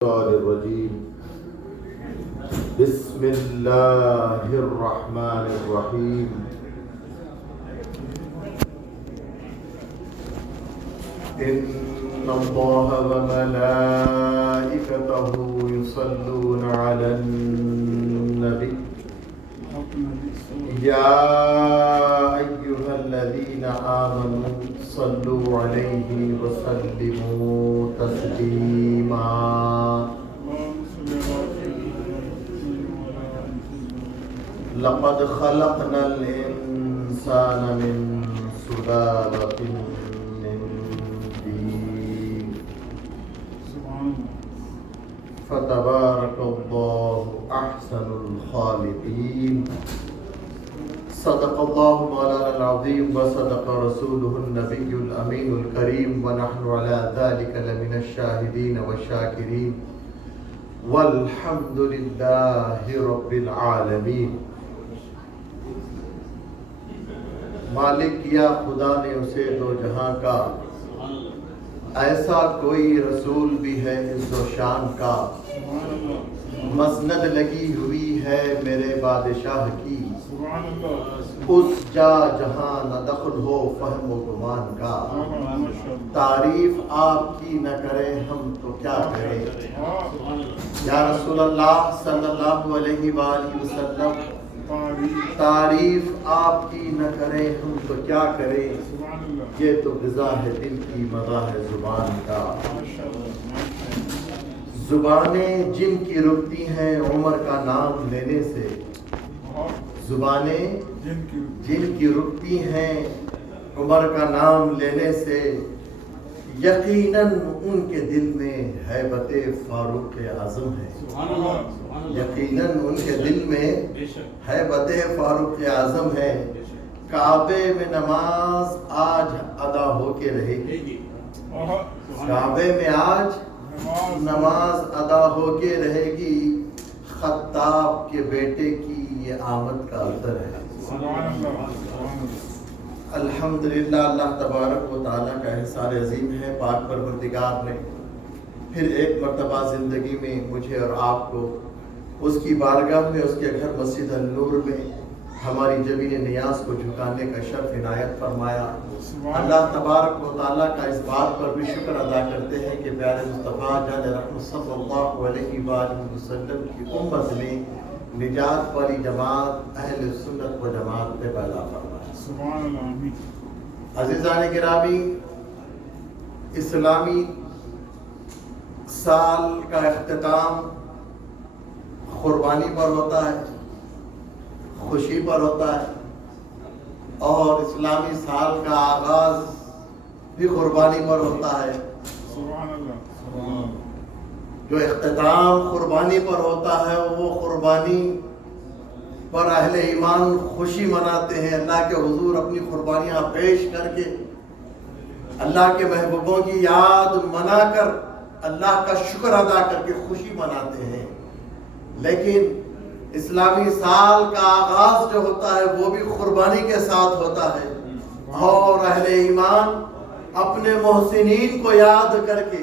الرجيم بسم الله الرحمن الرحيم إن الله وملائكته يصلون على النبي يا أيها الذين آمنوا صلوا عليه وسلموا تسليما لقد خلقنا الإنسان من سلالة من طين فتبارك الله أحسن الخالقين صدق الله مولانا العظيم وصدق رسوله النبي الأمين الكريم ونحن على ذلك لمن الشاهدين والشاكرين والحمد لله رب العالمين. مالک یا خدا نے اسے دو جہاں کا ایسا کوئی رسول بھی ہے عز و شان کا مسند لگی ہوئی ہے میرے بادشاہ کی اس جا جہاں نہ دخل ہو فہم و گمان کا تعریف آپ کی نہ کریں ہم تو کیا کریں یا رسول اللہ صلی اللہ علیہ وآلہ وسلم تعریف آپ کی نہ کریں ہم تو کیا کریں یہ تو غذا ہے دل کی مزہ ہے زبان کا زبانیں جن کی رکتی ہیں عمر کا نام لینے سے زبانیں جن کی رکتی ہیں عمر کا نام لینے سے یقیناً ان کے دل میں ہیبت فاروق اعظم ہے یقیناً ان کے دل میں ہیبت فاروق اعظم ہے کعبے میں نماز آج ادا ہو کے رہے گی کعبے میں آج نماز ادا ہو کے رہے گی خطاب کے بیٹے کی یہ آمد کا اثر ہے الحمدللہ اللہ تبارک و تعالیٰ کا احسان عظیم ہے پاک پروردگار نے پھر ایک مرتبہ زندگی میں مجھے اور آپ کو اس کی بارگاہ میں اس کے گھر مسجد النور میں ہماری جبین نیاز کو جھکانے کا شرف عنایت فرمایا. اللہ تبارک و تعالیٰ کا اس بات پر بھی شکر ادا کرتے ہیں کہ پیارے مصطفیٰ جان رحمت صلی اللہ علیہ وآلہ وسلم کی امت نے نجات والی جماعت اہل سنت و جماعت پہ پیدا فرمایا. عزیزان گرامی اسلامی سال کا اختتام قربانی پر ہوتا ہے خوشی پر ہوتا ہے اور اسلامی سال کا آغاز بھی قربانی پر ہوتا ہے. جو اختتام قربانی پر ہوتا ہے وہ قربانی پر اہل ایمان خوشی مناتے ہیں اللہ کے حضور اپنی قربانیاں پیش کر کے اللہ کے محبوبوں کی یاد منا کر اللہ کا شکر ادا کر کے خوشی مناتے ہیں. لیکن اسلامی سال کا آغاز جو ہوتا ہے وہ بھی قربانی کے ساتھ ہوتا ہے اور اہل ایمان اپنے محسنین کو یاد کر کے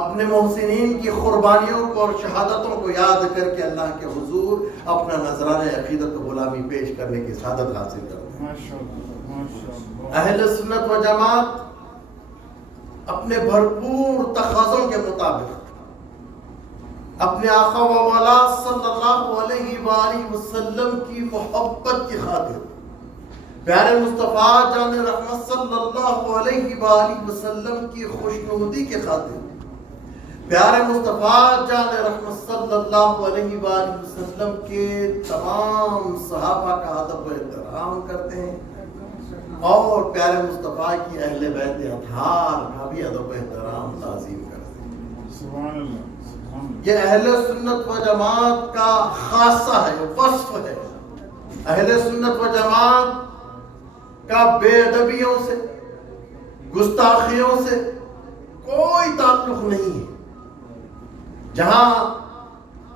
اپنے محسنین کی قربانیوں کو اور شہادتوں کو یاد کر کے اللہ کے حضور اپنا نذرانہ عقیدت و غلامی پیش کرنے کی سعادت حاصل کرتے ہیں. اہل سنت و جماعت اپنے بھرپور تقاضوں کے مطابق اپنے آقا و مولا صلی اللہ علیہ وآلہ وسلم کی محبت کی خاطر پیارے مصطفیٰ جان رحمت صلی اللہ علیہ وآلہ وسلم کی خوشنودی کے خاطر پیارے مصطفیٰ جان رحمت صلی اللہ علیہ وآلہ وسلم کے تمام صحابہ کا ادب و احترام کرتے ہیں اور پیارے مصطفیٰ کی اہل بیت اطہار کا بھی ادب و احترام تعظیم کرتے ہیں. سبحان اللہ. یہ اہل سنت و جماعت کا خاصہ ہے وصف ہے. اہل سنت و جماعت کا بے ادبیوں سے گستاخیوں سے کوئی تعلق نہیں ہے. جہاں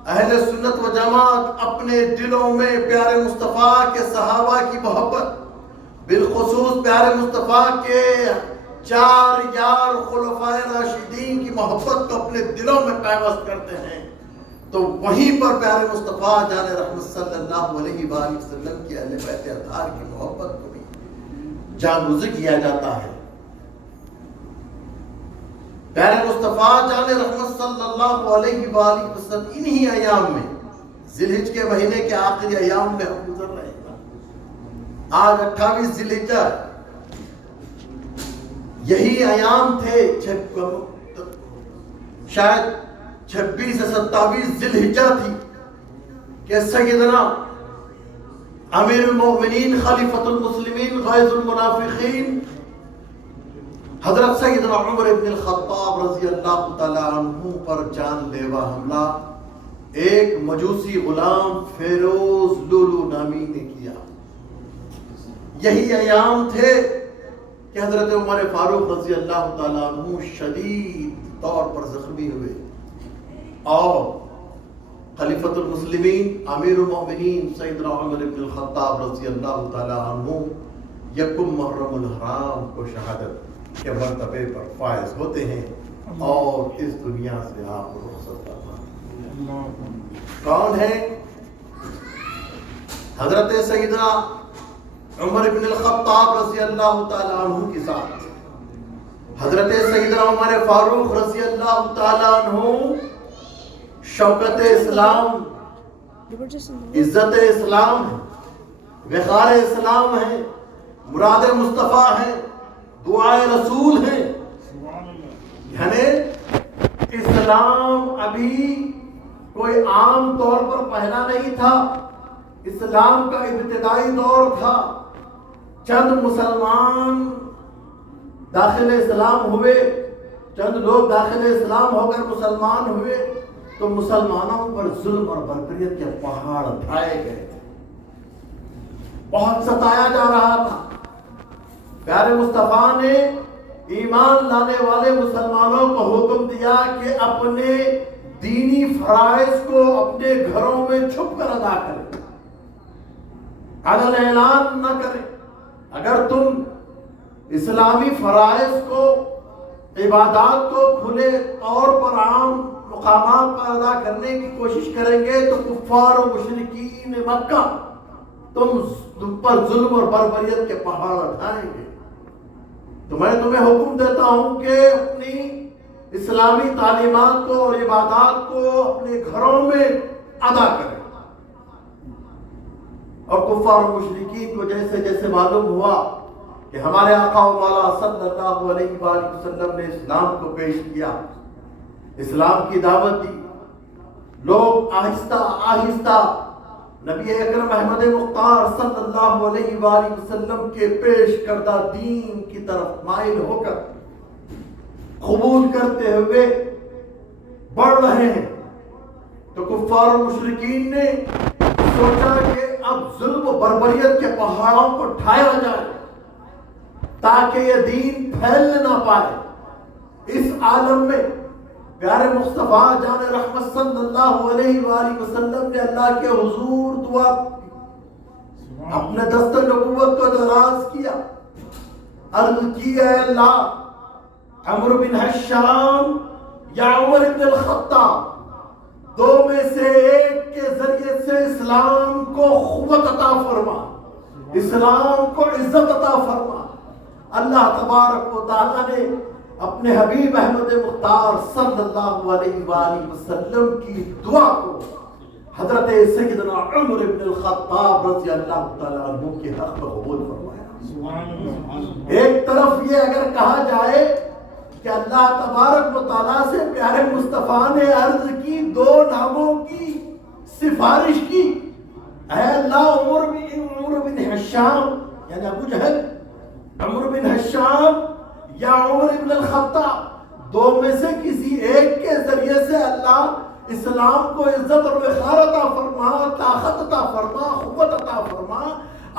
اہل سنت و جماعت اپنے دلوں میں پیارے مصطفیٰ کے صحابہ کی محبت بالخصوص پیارے مصطفیٰ کے چار یار خلفائے راشدین کی محبت کو اپنے دلوں میں قائم کرتے ہیں، تو وہیں پر پیارے مصطفیٰ جان رحمت صلی اللہ علیہ وآلہ وسلم کی اہل بیت اطہار کی محبت کو بھی جاگزی کیا جاتا ہے۔ پیارے مصطفیٰ جان رحمت صلی اللہ علیہ وآلہ وسلم انہی ایام میں، ذی الحجہ کے مہینے کے آخری ایام میں ہم گزر رہے ہیں۔ آج 28 ذی الحجہ، یہی ایام تھے شاید 26 سے 27 ذی الحجہ تھی کہ سیدنا امیر المومنین خلیفۃ المسلمین غیظ المنافقین حضرت سیدنا عمر بن الخطاب رضی اللہ تعالی عنہ پر جان لیوا حملہ ایک مجوسی غلام فیروز لولو نامی نے کیا۔ یہی ایام تھے کہ حضرت عمر فاروق رضی اللہ تعالی عنہ شدید طور پر زخمی ہوئے اور خلیفۃ المسلمین امیر المومنین سیدنا عمر بن الخطاب رضی اللہ تعالی عنہ یکم محرم الحرام کو شہادت کے مرتبے پر فائز ہوتے ہیں اور اس دنیا سے آپ رخصت فرماتے ہیں۔ کون ہے؟ حضرت سیدنا عمر بن الخطاب رضی اللہ تعالی عنہ کی ذات، حضرت سیدنا عمر فاروق رضی اللہ تعالی عنہ شوکت اسلام، عزت اسلام ہے، وقار اسلام ہے، مراد مصطفیٰ ہے، دعائے رسول ہیں۔ یعنی اسلام ابھی کوئی عام طور پر پہنا نہیں تھا، اسلام کا ابتدائی دور تھا۔ چند مسلمان داخل اسلام ہوئے، چند لوگ داخل اسلام ہو کر مسلمان ہوئے تو مسلمانوں پر ظلم اور بربریت کے پہاڑ اٹھائے گئے، بہت ستایا جا رہا تھا۔ پیارے مصطفیٰ نے ایمان لانے والے مسلمانوں کو حکم دیا کہ اپنے دینی فرائض کو اپنے گھروں میں چھپ کر ادا کریں، علن اعلان نہ کریں۔ اگر تم اسلامی فرائض کو، عبادات کو کھلے طور پر عام مقامات پر ادا کرنے کی کوشش کریں گے تو کفار و مشرکین مکہ تم پر ظلم اور بربریت کے پہاڑ اٹھائیں گے۔ تو میں تمہیں حکم دیتا ہوں کہ اپنی اسلامی تعلیمات کو اور عبادات کو اپنے گھروں میں ادا کریں۔ اور کفار و مشرکین کو جیسے جیسے معلوم ہوا کہ ہمارے آقا و مولا صلی اللہ علیہ وآلہ وسلم نے اسلام کو پیش کیا، اسلام کی دعوت دی، لوگ آہستہ آہستہ نبی اکرم احمد مختار صلی اللہ علیہ وآلہ وسلم کے پیش کردہ دین کی طرف مائل ہو کر قبول کرتے ہوئے بڑھ رہے ہیں۔ تو کفار و مشرکین نے سوچا کہ اب ظلم و بربریت کے پہاڑوں کو اٹھایا جائے تاکہ یہ دین پھیل نہ پائے۔ اس عالم میں پیارے مصطفیٰ جان رحمت صلی اللہ علیہ وآلہ وسلم نے اللہ کے حضور دعا کی، اپنے دست نبوت کو دراز کیا، عرض کی اے اللہ عمرو بن حشام یا عمر بن الخطاب، دو میں سے ایک کے ذریعے سے اسلام کو قوت عطا فرما، اسلام کو عزت عطا فرما۔ اللہ تبارک و تعالیٰ نے اپنے حبیب احمد مختار صلی اللہ علیہ وآلہ وسلم کی دعا کو حضرت سیدنا عمر بن الخطاب رضی اللہ تعالیٰ عنہ کے حق میں قبول فرمایا۔ ایک طرف یہ اگر کہا جائے کہ اللہ تبارک و تعالیٰ سے پیارے مصطفیٰ نے عرض کی، دو ناموں کی سفارش کی، اے اللہ عمر بن حشام یعنی ابو جہل، عمر بن حشام یا عمر بن الخطاب، دو میں سے کسی ایک کے ذریعے سے اللہ اسلام کو عزت اور وقار عطا فرما، طاقت عطا فرما، قوت عطا فرما۔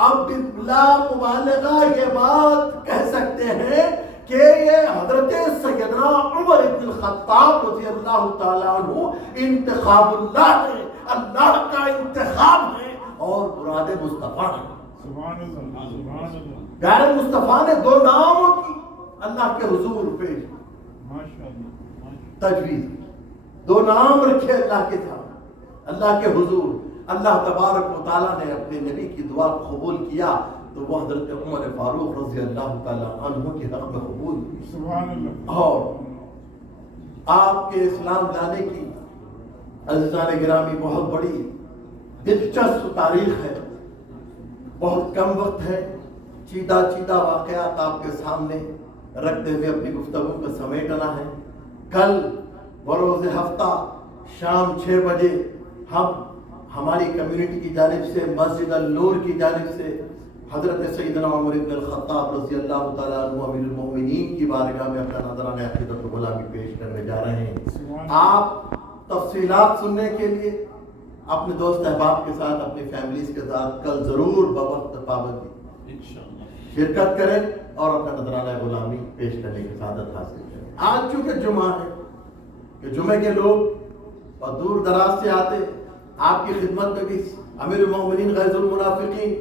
اب بلا مبالغہ یہ بات کہہ سکتے ہیں کہ یہ حضرت سیدنا عمر بن الخطاب رضی اللہ تعالیٰ عنہ انتخاب اللہ ہے، اللہ کا انتخاب ہے اور مراد مصطفیٰ ہے۔ پیارے مصطفیٰ نے دو ناموں کی اللہ کے حضور پیش تجویز، دو نام رکھے اللہ کے ساتھ، اللہ کے حضور۔ اللہ تبارک و تعالیٰ نے اپنے نبی کی دعا کو قبول کیا تو وہ حضرت عمر فاروق رضی اللہ تعالیٰ عنہ کے حق میں قبول ہوئی۔ سبحان اللہ۔ اور آپ کے اسلام لانے کی عزیزان گرامی بہت بڑی دلچسپ تاریخ ہے، بہت کم وقت ہے، چیدہ واقعات آپ کے سامنے رکھتے ہوئے اپنی گفتگو کو سمیٹنا ہے۔ کل بروز ہفتہ شام 6 بجے ہماری کمیونٹی کی جانب سے، مسجد النور کی جانب سے حضرت سیدنا عمر بن الخطاب رضی اللہ تعالیٰ عنہ امیر المومنین کی بارگاہ میں اپنا نذرانہ عقیدت و غلامی پیش کرنے جا رہے ہیں۔ آپ تفصیلات سننے کے لیے اپنے دوست احباب کے ساتھ، اپنی فیملیز کے ساتھ کل ضرور بوقت پابندی شرکت کریں اور اپنا نذرانہ غلامی پیش کرنے کی سعادت حاصل کریں۔ آج چونکہ جمعہ ہے کہ جمعے کے لوگ اور دور دراز سے آتے، آپ کی خدمت میں بھی امیر المومنین غیظ المنافقین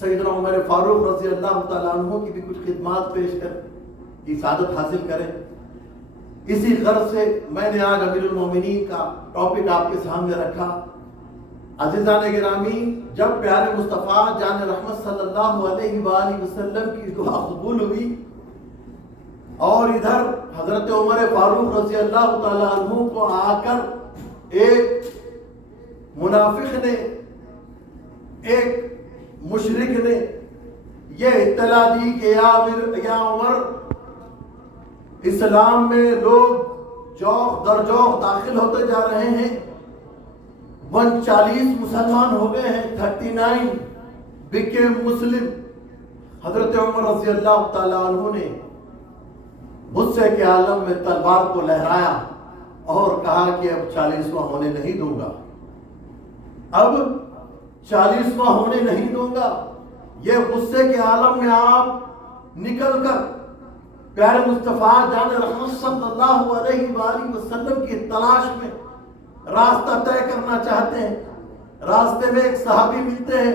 سیدنا عمر فاروق رضی اللہ تعالیٰ عنہ کی بھی کچھ خدمات پیش کر کی سعادت حاصل کریں۔ اسی غرض سے میں نے آج امیر المومنین کا ٹاپک آپ کے سامنے رکھا۔ عزیزان گرامی، جب پیارے مصطفیٰ جان رحمت صلی اللہ علیہ وآلہ وسلم کی دعا قبول ہوئی اور ادھر حضرت عمر فاروق رضی اللہ تعالیٰ عنہ کو آ کر ایک منافق نے، ایک مشرک نے یہ اطلاع دی کہ یا عمر، اسلام میں لوگ جوق در جوق داخل ہوتے جا رہے ہیں، 40 مسلمان ہو گئے ہیں، 39 became مسلم۔ حضرت عمر رضی اللہ تعالیٰ عنہ نے غصے کے عالم میں تلوار کو لہرایا اور کہا کہ اب 40واں ہونے نہیں دوں گا، اب 40واں ہونے نہیں دوں گا۔ یہ غصے کے عالم میں آپ نکل کر پیارے مصطفیٰ جان رحمت صلی اللہ علیہ وآلہ وسلم کی تلاش میں راستہ طے کرنا چاہتے ہیں۔ راستے میں ایک صحابی ملتے ہیں،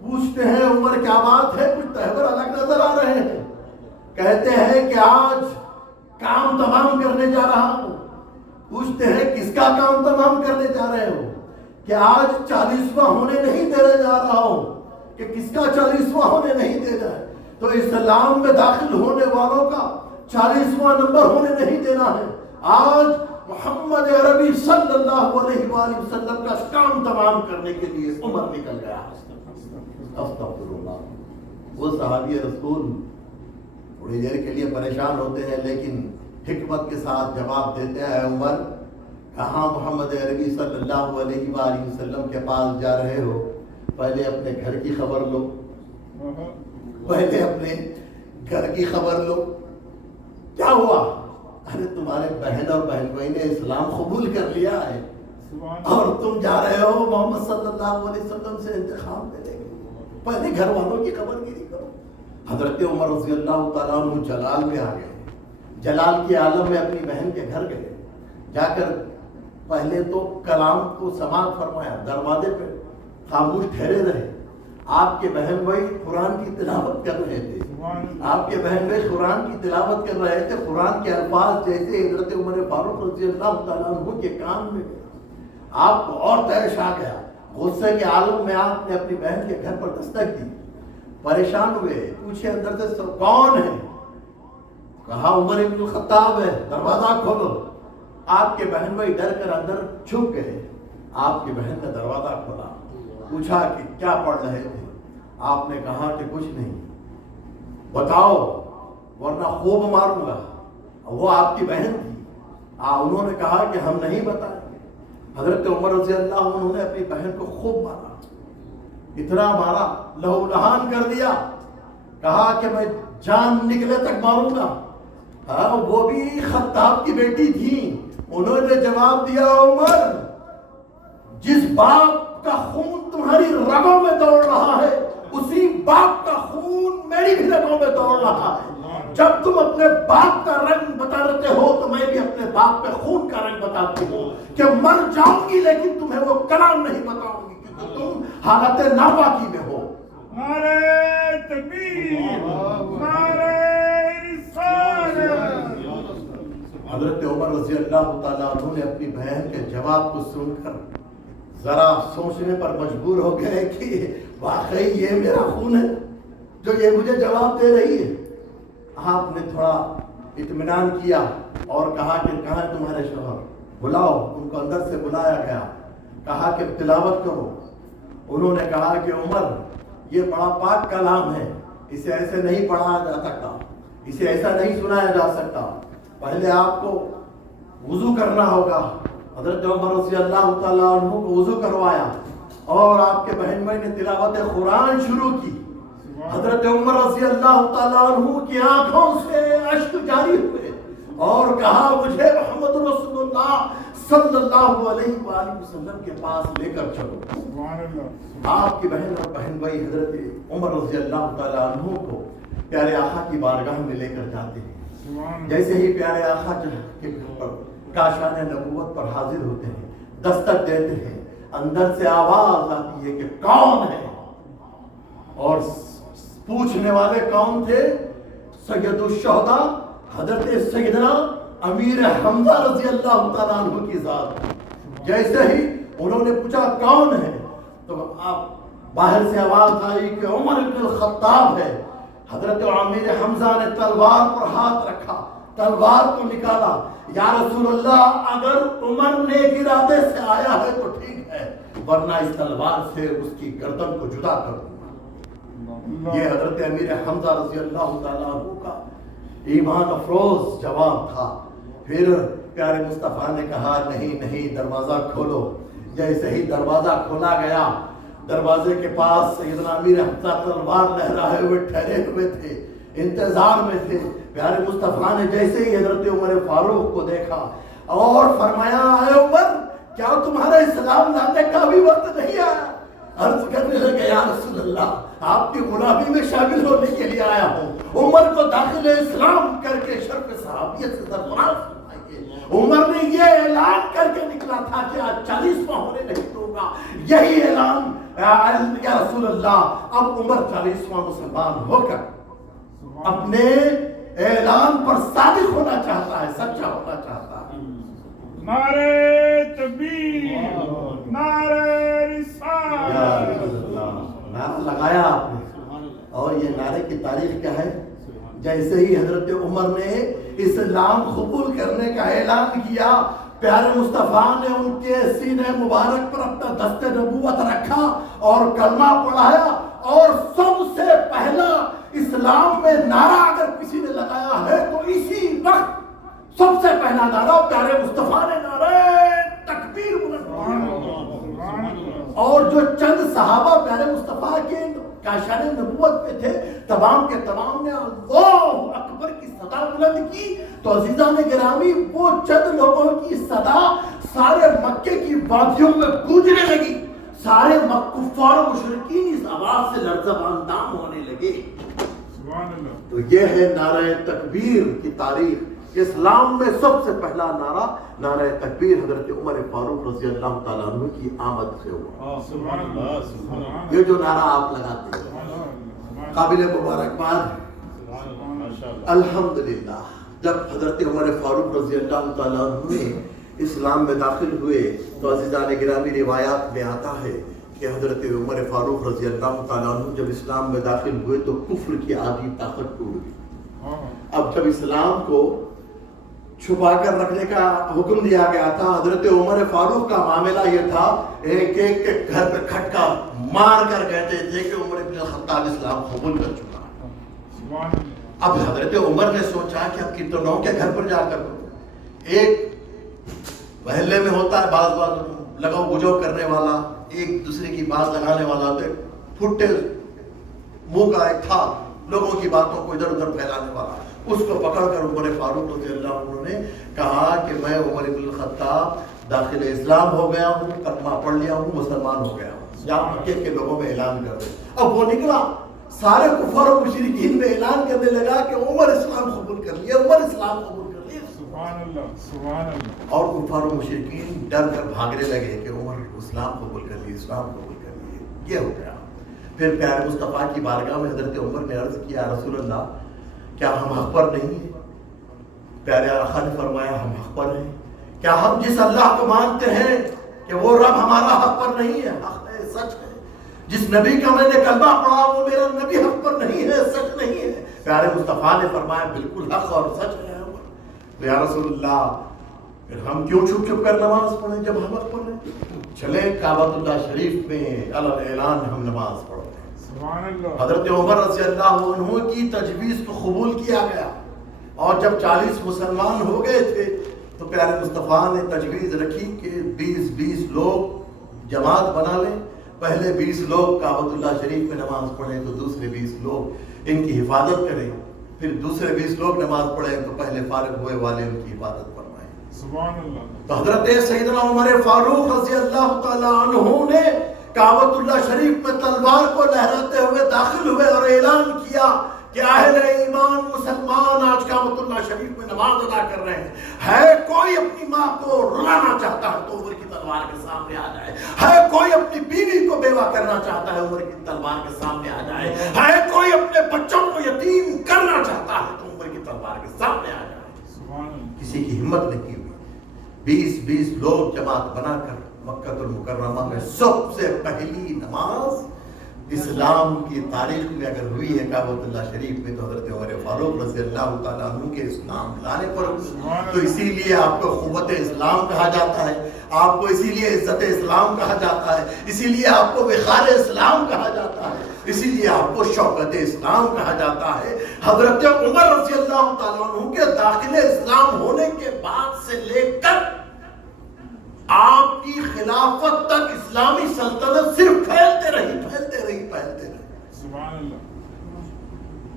پوچھتے ہیں عمر کیا بات ہے، کچھ تہور الگ نظر آ رہے ہیں۔ کہتے ہیں کہ آج کام تمام کرنے جا رہا ہوں۔ پوچھتے ہیں کس کا کام تمام کرنے جا رہے ہو؟ کہ آج 40واں ہونے نہیں دینے جا رہا ہوں۔ کہ کس کا 40واں ہونے نہیں دینا ہے؟ تو اسلام میں داخل ہونے والوں کا 40واں نمبر ہونے نہیں دینا ہے۔ آج محمد عربی صلی اللہ علیہ وآلہ وسلم کا کام تمام کرنے کے لیے عمر نکل گیا۔ استغفر اللہ۔ وہ صحابی رسول تھوڑی دیر کے لیے پریشان ہوتے ہیں، لیکن حکمت کے ساتھ جواب دیتے ہیں، عمر کہاں محمد عربی صلی اللہ علیہ وآلہ وسلم کے پاس جا رہے ہو؟ پہلے اپنے گھر کی خبر لو، پہلے اپنے گھر کی خبر لو۔ کیا ہوا؟ ارے تمہارے بہن اور بہن بھائی نے اسلام قبول کر لیا ہے اور تم جا رہے ہو محمد صلی اللہ علیہ وسلم سے انتخاب لینے کے لیے۔ پہلے گھر والوں کی خبر گیری کرو۔ حضرت عمر رضی اللہ تعالیٰ عنہ جلال میں آ گئے، جلال کے عالم میں اپنی بہن کے گھر گئے، جا کر پہلے تو کلام کو سماعت فرمایا، دروازے پہ خاموش ٹھہرے رہے۔ آپ کے بہن بھائی قرآن کی تلاوت کر رہے تھے، آپ کے بہن بھائی قرآن کی تلاوت کر رہے تھے۔ قرآن کے الفاظ جیسے حضرت عمر فاروق رضی اللہ تعالیٰ عنہ کے کان میں آپ کو اور تیش آ گیا۔ غصے کے عالم میں آپ نے اپنی بہن کے گھر پر دستک دی، پریشان ہوئے، پوچھے اندر سے کون ہے؟ کہا عمر بن الخطاب ہے، دروازہ کھولو۔ آپ کے بہن بھائی ڈر کر اندر چھپ گئے۔ آپ کی بہن نے دروازہ کھولا، پوچھا کہ کیا پڑھ رہے تھے؟ آپ نے کہا کہ کچھ نہیں، بتاؤ ورنہ خوب ماروں گا۔ وہ آپ کی بہن تھی۔ انہوں نے کہا کہ ہم نہیں بتائیں گے۔ حضرت عمر رضی اللہ عنہ نے اپنی بہن کو خوب مارا، اتنا مارا لہو لہان کر دیا، کہا کہ میں جان نکلے تک ماروں گا۔ وہ بھی خطاب کی بیٹی تھی، انہوں نے جواب دیا، عمر جس باپ کا خون تمہاری رگوں میں دوڑ رہا ہے اسی باپ کا خون میری بھی رگوں میں دوڑ رہا ہے۔ جب تم اپنے باپ کا رنگ بتاتے ہو تو میں بھی اپنے باپ کے خون کا رنگ بتاتی ہوں کہ مر جاؤں گی لیکن تمہیں وہ کلام نہیں بتاؤں گی کیونکہ تم حالت ناپاکی میں ہو۔ نعرہ تکبیر، نعرہ رسالت۔ حضرت عمر رضی اللہ تعالیٰ عنہ نے اپنی بہن کے جواب کو سن کر ذرا سوچنے پر مجبور ہو گئے کہ واقعی یہ میرا خون ہے جو یہ مجھے جواب دے رہی ہے. آپ نے تھوڑا اطمینان کیا اور کہا کہ کہاں ہے تمہارے شوہر؟ بلاؤ. ان کو اندر سے بلایا گیا. کہا کہ تلاوت کرو. انہوں نے کہا کہ عمر یہ بڑا پاک کلام ہے, اسے ایسے نہیں پڑھا جا سکتا, اسے ایسا نہیں سنایا جا سکتا, پہلے آپ کو وضو کرنا ہوگا. حضرت عمر رضی اللہ تعالیٰ عنہ کو وضو کروایا اور آپ کے بہن بھائی نے تلاوت قرآن شروع کی. حضرت عمر رضی اللہ تعالیٰ عنہ کی آنکھوں سے اشک جاری ہوئے اور کہا مجھے محمد رسول اللہ صلی اللہ علیہ وآلہ وسلم کے پاس لے کر چلو. آپ کی بہن اور بہن بھائی حضرت عمر رضی اللہ تعالیٰ عنہ کو پیارے آقا کی بارگاہ میں لے کر جاتے ہیں. جیسے ہی پیارے آقا کے گھر پر کاشان نبوت پر حاضر ہوتے ہیں, دستک دیتے ہیں, اندر سے آواز آتی ہے کہ کون ہے, اور پوچھنے والے کون تھے؟ سید الشہداء حضرت سیدنا امیر حمزہ رضی اللہ تعالیٰ عنہ کی ذات. جیسے ہی انہوں نے پوچھا کون ہے تو آپ باہر سے آواز آئی کہ عمر بن الخطاب ہے. حضرت امیر حمزہ نے تلوار پر ہاتھ رکھا, تلوار کو نکالا. یا رسول اللہ اگر عمر نیک ارادے سے آیا ہے تو ٹھیک ہے, ورنہ اس تلوار سے اس کی گردن کو جدا کر دوں گا. یہ حضرت امیر حمزہ رضی اللہ تعالیٰ عنہ کا ایمان افروز جواب تھا. پھر پیارے مصطفیٰ نے کہا نہیں دروازہ کھولو. جیسے ہی دروازہ کھولا گیا, دروازے کے پاس سیدنا امیر حمزہ تلوار لہرائے ہوئے ٹھہرے ہوئے تھے, انتظار میں تھے. پیارے مصطفیٰ نے جیسے ہی حضرت عمر فاروق کو دیکھا اور فرمایا اے عمر کیا تمہارا اسلام لانے کا بھی وقت نہیں آیا؟ عرض کرنے لگے یا رسول اللہ آپ کی غلامی میں شامل ہونے کے لیے آیا ہوں. عمر کو داخل اسلام کر کے شرف صحابیت سے سرفراز فرمائیے. عمر نے یہ اعلان کر کے نکلا تھا کہ آج 40واں ہونے نہیں دوں گا. یہی اعلان یا رسول اللہ اب عمر 40واں مسلمان ہو کر اپنے اعلان پر صادق ہونا چاہتا ہے, سچا ہونا چاہتا ہے. نعرہ تکبیر, نعرہ رسالت. نعرہ لگایا آپ نے, اور یہ نعرے کی تاریخ کیا ہے؟ جیسے ہی حضرت عمر نے اسلام قبول کرنے کا اعلان کیا, پیارے مصطفیٰ نے ان کے سینے مبارک پر اپنا دست نبوت رکھا اور کلمہ پڑھایا. اور سب سے پہلا اسلام میں نعرہ اگر کسی نے لگایا ہے تو اسی وقت سب سے پہلا نعرہ پیارے مصطفیٰ نے نعرہ تکبیر بلند کیا. اور جو چند صحابہ پیارے مصطفیٰ کے کاشان نبوت میں تھے, تمام کے تمام نے اللہ اکبر کی صدا بلند کی. تو عزیزان گرامی وہ چند لوگوں کی صدا سارے مکے کی وادیوں میں گونجنے لگی. سارے کفار و مشرکین اس آواز سے لرزہ اندام ہونے لگے. تو یہ ہے نعرہ تکبیر کی تاریخ. اسلام میں سب سے پہلا نعرہ نعرہ تکبیر حضرت عمر فاروق رضی اللہ تعالیٰ عنہ کی آمد سے ہوا. یہ جو نعرہ آپ لگاتے ہیں قابل مبارکباد ہے. الحمدللہ جب حضرت عمر فاروق رضی اللہ تعالیٰ عنہ نے اسلام میں داخل ہوئے تو عزیزان گرامی روایات میں آتا ہے کہ حضرت عمر فاروق رضی اللہ تعالیٰ عنہ جب اسلام میں داخل ہوئے تو کفر کی آدھی طاقت ٹوٹ گئی. اب جب اسلام کو چھپا کر رکھنے کا حکم دیا گیا تھا, حضرت عمر فاروق کا معاملہ یہ تھا ایک ایک کے گھر پہ کھٹکا مار کر کہتے تھے کہ عمر بن الخطاب اسلام قبول کر چکا ہے. اب حضرت عمر نے سوچا کہ اب کتنوں کے گھر پر جا کر ایک محلے میں ہوتا ہے بعض بات لگاؤ بجاؤ کرنے والا, ایک دوسرے کی بات لگانے والا, تو پھٹے منہ کا ایک تھا لوگوں کی باتوں کو ادھر ادھر پھیلانے والا. اس کو پکڑ کر عمر فاروق رضی اللہ عنہ نے کہا کہ میں عمر بن الخطاب داخل اسلام ہو گیا ہوں, کلمہ پڑھ لیا ہوں, مسلمان ہو گیا ہوں, جا مکے کے لوگوں میں اعلان کر دے. اب وہ نکلا سارے کفار و مشرکین میں اعلان کرنے لگا کہ عمر اسلام قبول کر لیا, عمر اسلام قبول کر لیا. سبحان اللہ, سبحان اللہ. اور کفار و مشرکین ڈر کر بھاگنے لگے کہ عمر اسلام قبول کر لیے, اسلام قبول کر لیے. یہ ہو گیا. پھر پیارے مصطفیٰ کی بارگاہ میں حضرت عمر نے عرض کیا رسول اللہ کیا ہم حق پر نہیں ہیں؟ پیارے آقا نے فرمایا ہم حق پر ہیں. کیا ہم جس اللہ کو مانتے ہیں کہ وہ رب ہمارا حق پر نہیں ہے؟ حق ہے، سچ ہے. جس نبی کا میں نے کلمہ پڑھا وہ میرا نبی حق پر نہیں ہے، سچ نہیں ہے. پیارے مصطفیٰ نے فرمایا بالکل حق اور سچ ہے. تو یا رسول اللہ پھر ہم کیوں چھپ چھپ کر نماز پڑھیں جب ہم حق پر ہیں؟ چلے کعبۃ اللہ شریف میں اعلان ہم نماز پڑھتے ہیں. سبحان اللہ. حضرت عمر رضی اللہ عنہ کی تجویز کو قبول کیا گیا اور جب 40 مسلمان ہو گئے تھے تو پیارے مصطفیٰ نے تجویز رکھی کہ 20 لوگ جماعت بنا لیں. پہلے 20 لوگ کعبۃ اللہ شریف میں نماز پڑھیں تو دوسرے 20 لوگ ان کی حفاظت کریں. پھر دوسرے 20 لوگ نماز پڑھیں تو پہلے فارغ ہوئے والے ان کی حفاظت فرمائیں. سبحان اللہ. تو حضرت سیدنا عمر فاروق رضی اللہ تعالی عنہ نے کعبۃ اللہ شریف میں تلوار کو لہراتے ہوئے داخل ہوئے اور اعلان کیا کہ اہل ایمان مسلمان آج کعبۃ اللہ شریف میں نماز ادا کر رہے ہیں. ہے کوئی اپنی ماں کو رلانا چاہتا ہے تو عمر کی تلوار کے سامنے آ جائے. ہے کوئی اپنی بیوی کو بیوہ کرنا چاہتا ہے عمر کی تلوار کے سامنے آ جائے. ہے کوئی اپنے بچوں کو یتیم کرنا چاہتا ہے تو عمر کی تلوار کے سامنے آ جائے. سبحان اللہ. کسی کی ہمت نہیں ہوئی. 20 لوگ جماعت بنا کر مکہ المکرمہ میں سب سے پہلی نماز اسلام کی تاریخ میں اگر ہوئی ہے کعبۃ اللہ شریف میں تو حضرت عمر فاروق رضی اللہ تعالیٰ عنہ کے اسلام لانے پر. تو اسی لیے آپ کو قوت اسلام کہا جاتا ہے, آپ کو اسی لیے عزت اسلام کہا جاتا ہے, اسی لیے آپ کو وقار اسلام کہا جاتا ہے, اسی لیے آپ کو شوکت اسلام کہا جاتا ہے. حضرت عمر رضی اللہ تعالیٰ عنہ کے داخل اسلام ہونے کے بعد سے لے کر آپ کی خلافت تک اسلامی سلطنت صرف پھیلتے رہی. سبحان اللہ.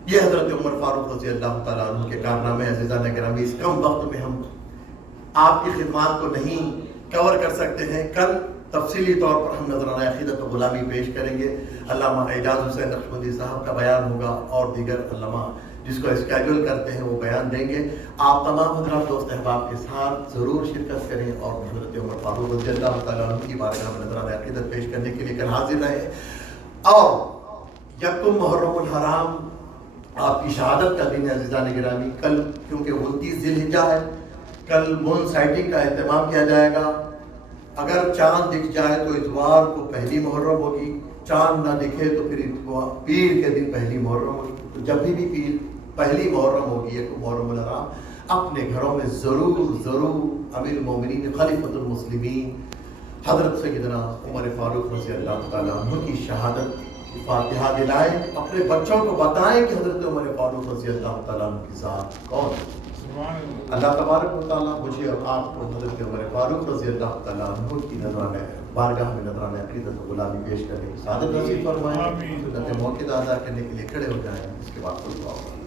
یہ حضرت عمر فاروق رضی اللہ تعالیٰ عنہ کے کارنامے عزیزان گرامی. اس کم وقت میں ہم آپ کی خدمات کو نہیں کور کر سکتے ہیں. کل تفصیلی طور پر ہم نذرانہ عقیدت و غلامی پیش کریں گے. علامہ اعجاز حسین نقشبندی صاحب کا بیان ہوگا اور دیگر علامہ جس کو اسکیجول کرتے ہیں وہ بیان دیں گے. آپ تمام حضرات دوست احباب کے ساتھ ضرور شرکت کریں اور حضرت عمر فاروق رضی اللہ تعالیٰ عنہ کی بارگاہ میں نذرانہ عقیدت پیش کرنے کے لیے کل حاضر رہیں. اور یکم محرم الحرام آپ کی شہادت کا دن ہے عزیزان گرامی. کل کیونکہ 29 ذی الحجہ ہے, کل مون سائٹنگ کا اہتمام کیا جائے گا. اگر چاند دکھ جائے تو اتوار کو پہلی محرم ہوگی, چاند نہ دکھے تو پھر پیر کے دن پہلی محرم ہوگی. تو جب بھی پیر پہلی محرم ہوگی یکم محرم الحرام, اپنے گھروں میں ضرور امیر المومنین خلیفۃ المسلمین حضرت سیدنا عمر فاروق رضی اللہ تعالیٰ عنہ کی شہادت کی فاتحہ دلائیں. اپنے بچوں کو بتائیں کہ حضرت عمر فاروق رضی اللہ تعالیٰ عنہ کی ذات کون ہے. اللہ تبارک و تعالیٰ مجھے اور آپ کو حضرت عمر فاروق رضی اللہ تعالیٰ عنہ کی نذرانہ بارگاہ میں نذرانہ عقیدت و غلامی پیش کرنے کی سعادت نصیب فرمائیں. سنت موقع ادا کرنے کے لیے کھڑے ہو جائیں. اس کے بعد